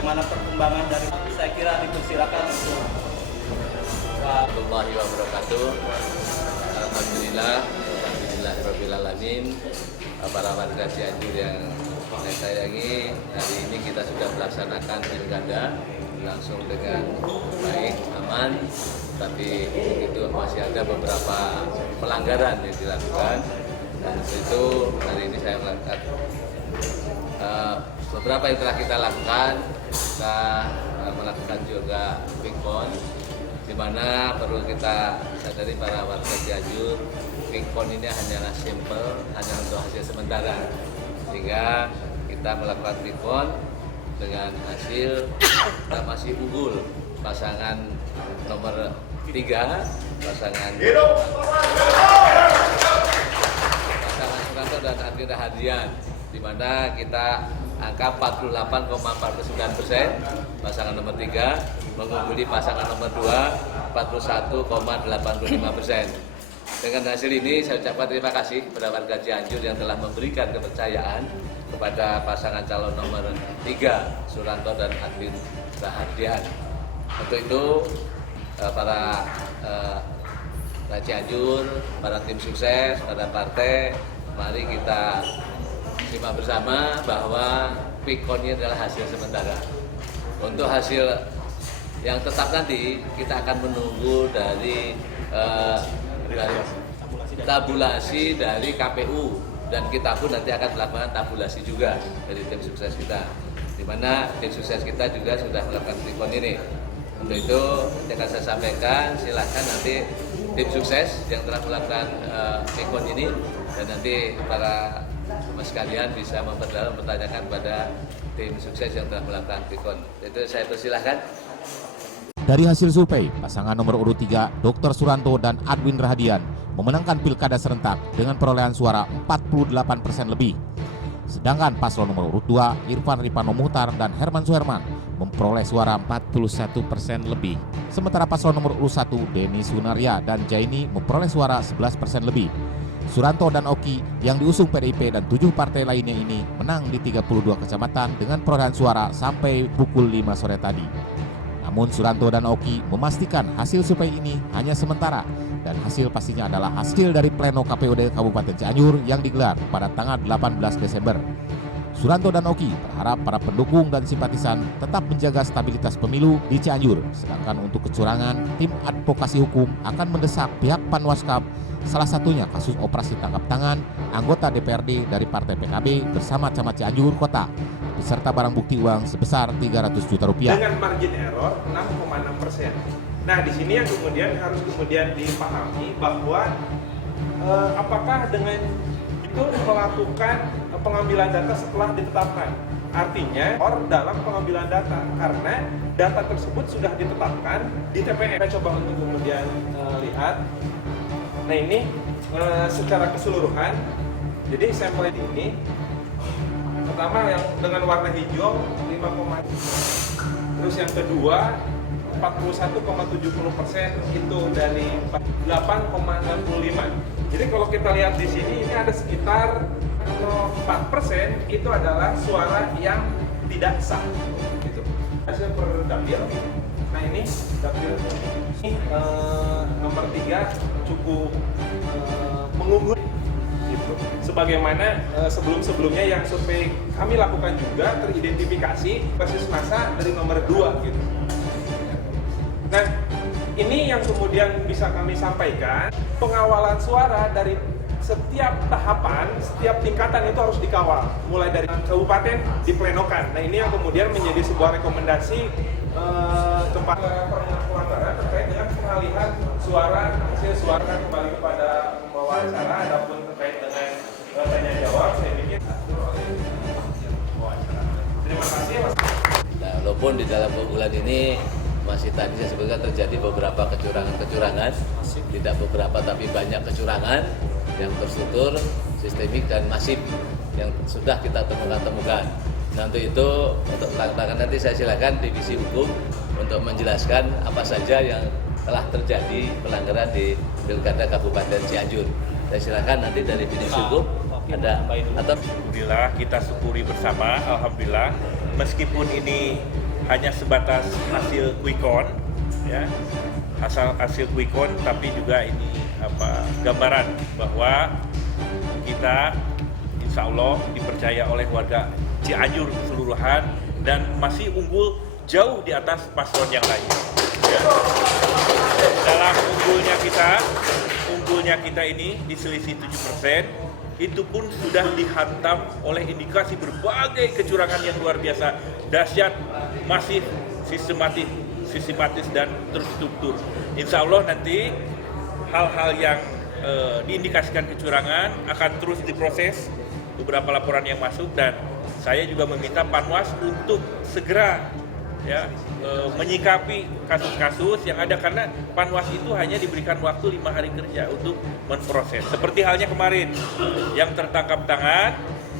bagaimana perkembangan dari saya kira dipersilakan untuk warahmatullahi wabarakatuh. Alhamdulillahirabbil alamin. Para warga Cianjur yang saya sayangi, hari ini kita sudah melaksanakan pilkada langsung dengan baik, aman, tapi itu masih ada beberapa pelanggaran yang dilakukan, dan itu hari ini saya melakukan beberapa yang telah kita lakukan. Kita melakukan juga quick count, di mana perlu kita sadari para warga Cianjur, quick count ini hanyalah simple, hanya untuk hasil sementara, sehingga kita melakukan quick count dengan hasil kita masih unggul pasangan nomor 3, pasangan Suranto dan Adwin Rahadian, di mana kita angka 48,49%, pasangan nomor 3 mengungguli pasangan nomor 2 41,85%. Dengan hasil ini saya ucapkan terima kasih kepada warga Cianjur yang telah memberikan kepercayaan kepada pasangan calon nomor 3 Suranto dan Adwin Rahadian. Untuk itu para Cianjur, para tim sukses, para partai, mari kita simak bersama bahwa quick count ini adalah hasil sementara. Untuk hasil yang tetap nanti kita akan menunggu dari tabulasi dari KPU, dan kita pun nanti akan melakukan tabulasi juga dari tim sukses kita, di mana tim sukses kita juga sudah melakukan quick count ini. Untuk itu yang saya sampaikan, silahkan nanti tim sukses yang telah melakukan quick count ini, dan nanti para sekalian bisa mempertanyakan pada tim sukses yang telah melakukan quick count. Itu saya persilahkan. Dari hasil survei, pasangan nomor urut 3, Dr. Suranto dan Adwin Rahadian memenangkan pilkada serentak dengan perolehan suara 48% lebih. Sedangkan paslon nomor urut 2, Irfan Ripano Muhtar dan Herman Suherman memperoleh suara 41% lebih. Sementara paslon nomor urut 1, Denny Sunaria dan Jaini memperoleh suara 11% lebih. Suranto dan Oki yang diusung PDIP dan 7 partai lainnya ini menang di 32 kecamatan dengan perolehan suara sampai pukul 5 sore tadi. Namun Suranto dan Oki memastikan hasil survei ini hanya sementara, dan hasil pastinya adalah hasil dari pleno KPUD Kabupaten Cianjur yang digelar pada tanggal 18 Desember. Suranto dan Oki berharap para pendukung dan simpatisan tetap menjaga stabilitas pemilu di Cianjur, sedangkan untuk kecurangan, tim advokasi hukum akan mendesak pihak Panwaskab, salah satunya kasus operasi tangkap tangan anggota DPRD dari Partai PKB bersama Camat Cianjur Kota, beserta barang bukti uang sebesar 300 juta rupiah. Dengan margin error 6,6%. Nah, di sini yang harus dipahami bahwa apakah dengan itu melakukan pengambilan data setelah ditetapkan. Artinya, dalam pengambilan data, karena data tersebut sudah ditetapkan di TPS. Kita coba untuk kemudian lihat. Nah, ini secara keseluruhan. Jadi sampel ini pertama yang dengan warna hijau 5, terus yang kedua 41,70% itu dari 8,65. Jadi kalau kita lihat di sini ini ada sekitar 4% itu adalah suara yang tidak sah. Gitu. Hasil per dapil. Nah ini dapil ini nomor 3 cukup mengunggul. Gitu. Sebagaimana sebelum-sebelumnya yang survei kami lakukan juga teridentifikasi basis massa dari nomor 2 gitu. Nah, ini yang kemudian bisa kami sampaikan, pengawalan suara dari setiap tahapan, setiap tingkatan itu harus dikawal, mulai dari kabupaten diplenokan. Nah, ini yang kemudian menjadi sebuah rekomendasi tempat pelanggaran terkait dengan pengalihan suara, hasil suara kembali kepada wawancara, adapun terkait dengan tanya jawab, saya pikir diatur oleh wawancara. Terima kasih, Mas. Nah, walaupun di dalam bulan ini masih tadi saya sebutkan terjadi beberapa kecurangan-kecurangan, tidak beberapa tapi banyak kecurangan yang terstruktur, sistemik dan masif yang sudah kita temukan. Nah, untuk itu, untuk tantangan nanti saya silakan divisi hukum untuk menjelaskan apa saja yang telah terjadi pelanggaran di Pilkada Kabupaten Cianjur. Saya silakan nanti dari divisi hukum ada atau alhamdulillah kita syukuri bersama, alhamdulillah meskipun ini hanya sebatas hasil quick count, ya, asal hasil quick count, tapi juga ini gambaran bahwa kita insya Allah dipercaya oleh warga Cianjur keseluruhan dan masih unggul jauh di atas paslon yang lain. Ya. Dalam unggulnya kita ini di selisih 7%, itu pun sudah dihantam oleh indikasi berbagai kecurangan yang luar biasa, dahsyat, masif, sistematis dan terstruktur. Insya Allah nanti hal-hal yang diindikasikan kecurangan akan terus diproses, beberapa laporan yang masuk, dan saya juga meminta Panwas untuk segera menyikapi kasus-kasus yang ada, karena Panwas itu hanya diberikan waktu 5 hari kerja untuk memproses. Seperti halnya kemarin yang tertangkap tangan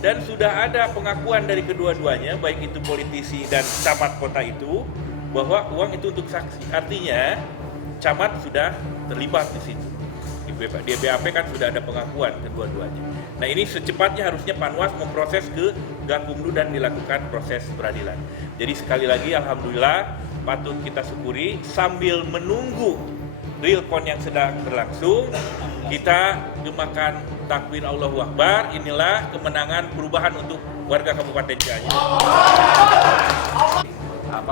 dan sudah ada pengakuan dari kedua-duanya, baik itu politisi dan camat kota itu, bahwa uang itu untuk saksi. Artinya camat sudah terlibat di situ. Di BAP kan sudah ada pengakuan kedua-duanya. Nah, ini secepatnya harusnya Panwas memproses ke Gakumdu dan dilakukan proses peradilan. Jadi sekali lagi alhamdulillah patut kita syukuri, sambil menunggu real count yang sedang berlangsung, kita gemakan takbir Allahu Akbar. Inilah kemenangan perubahan untuk warga Kabupaten Cianjur.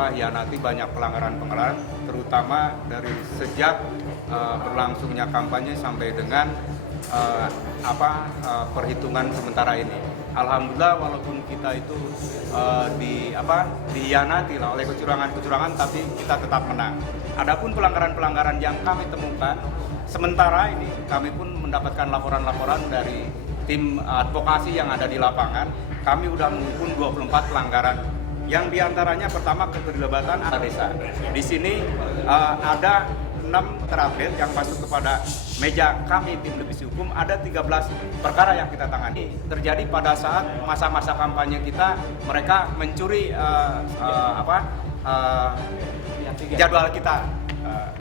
Nanti banyak pelanggaran-pelanggaran, terutama dari sejak berlangsungnya kampanye sampai dengan perhitungan sementara ini. Alhamdulillah walaupun kita itu dihianati oleh kecurangan-kecurangan, tapi kita tetap menang. Adapun pelanggaran-pelanggaran yang kami temukan, sementara ini kami pun mendapatkan laporan-laporan dari tim advokasi yang ada di lapangan. Kami sudah menghimpun 24 pelanggaran, yang diantaranya pertama keterlibatan desa. Di sini ada 6 terupdate yang masuk kepada meja kami tim divisi hukum, ada 13 perkara yang kita tangani. Terjadi pada saat masa-masa kampanye kita, mereka mencuri jadwal kita.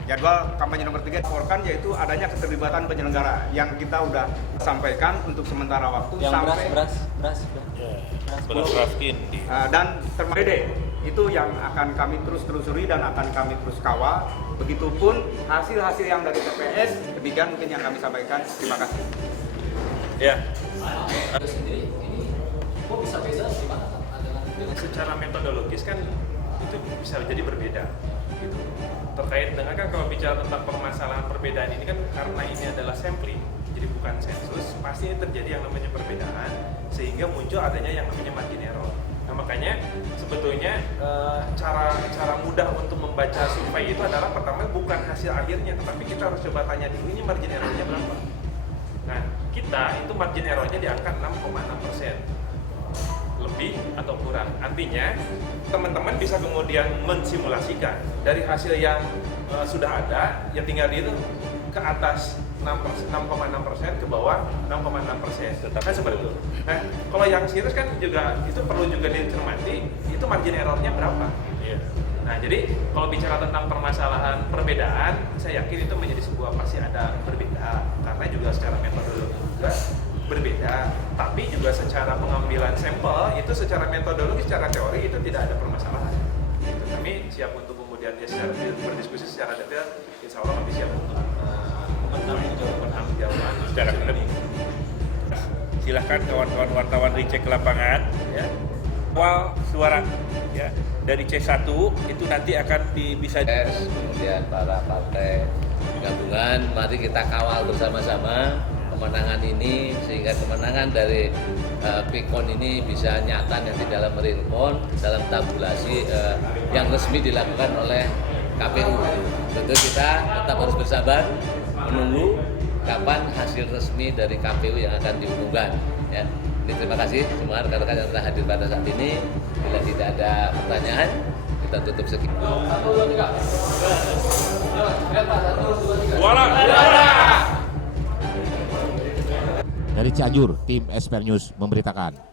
Jadwal kampanye nomor 3 laporkan, yaitu adanya keterlibatan penyelenggara yang kita udah sampaikan untuk sementara waktu yang sampai beras dan termasuk itu yang akan kami terus telusuri dan akan kami terus kawal. Begitupun hasil-hasil yang dari TPS, demikian mungkin yang kami sampaikan. Terima kasih. Ya. Kok bisa beda gimana? Secara metodologis kan itu bisa jadi berbeda gitu. Terkait dengan kan kalau bicara tentang permasalahan perbedaan ini kan, karena ini adalah sampling, jadi bukan sensus, pasti terjadi yang namanya perbedaan sehingga muncul adanya yang namanya margin error. Nah, makanya sebetulnya cara mudah untuk membaca survei itu adalah pertama bukan hasil akhirnya, tetapi kita harus coba tanya dulu ini margin errornya berapa. Nah, kita itu margin errornya di angka 6,6%. Lebih atau kurang. Artinya teman-teman bisa kemudian mensimulasikan dari hasil yang sudah ada, ya tinggal itu ke atas 6,6% ke bawah 6,6%. Kan seperti itu. Nah, kalau yang serius kan juga itu perlu juga dicermati, itu margin errornya berapa. Yeah. Nah, jadi kalau bicara tentang permasalahan perbedaan, saya yakin itu menjadi sebuah pasti ada berbeda, karena juga secara metodologi juga berbeda, tapi juga secara pengambilan sampel itu secara metodologi, secara teori itu tidak ada permasalahan. Gitu. Kami siap untuk kemudian secara berdiskusi secara detail, insya Allah kami siap untuk bertanggung jawab Secara akademik. Silahkan kawan-kawan wartawan dicek ke lapangan, ya. Awal suara, ya, dari C1 itu nanti akan bisa kemudian para partai gabungan, mari kita kawal bersama-sama kemenangan ini, sehingga kemenangan dari Pikon ini bisa nyata nanti dalam real count, dalam tabulasi yang resmi dilakukan oleh KPU. Tentu kita tetap harus bersabar menunggu kapan hasil resmi dari KPU yang akan diumumkan. Ya. Jadi, terima kasih semua rekan-rekan yang telah hadir pada saat ini. Bila tidak ada pertanyaan, kita tutup sekian. 1, 2, 3. Dari Cianjur, tim SPR News memberitakan.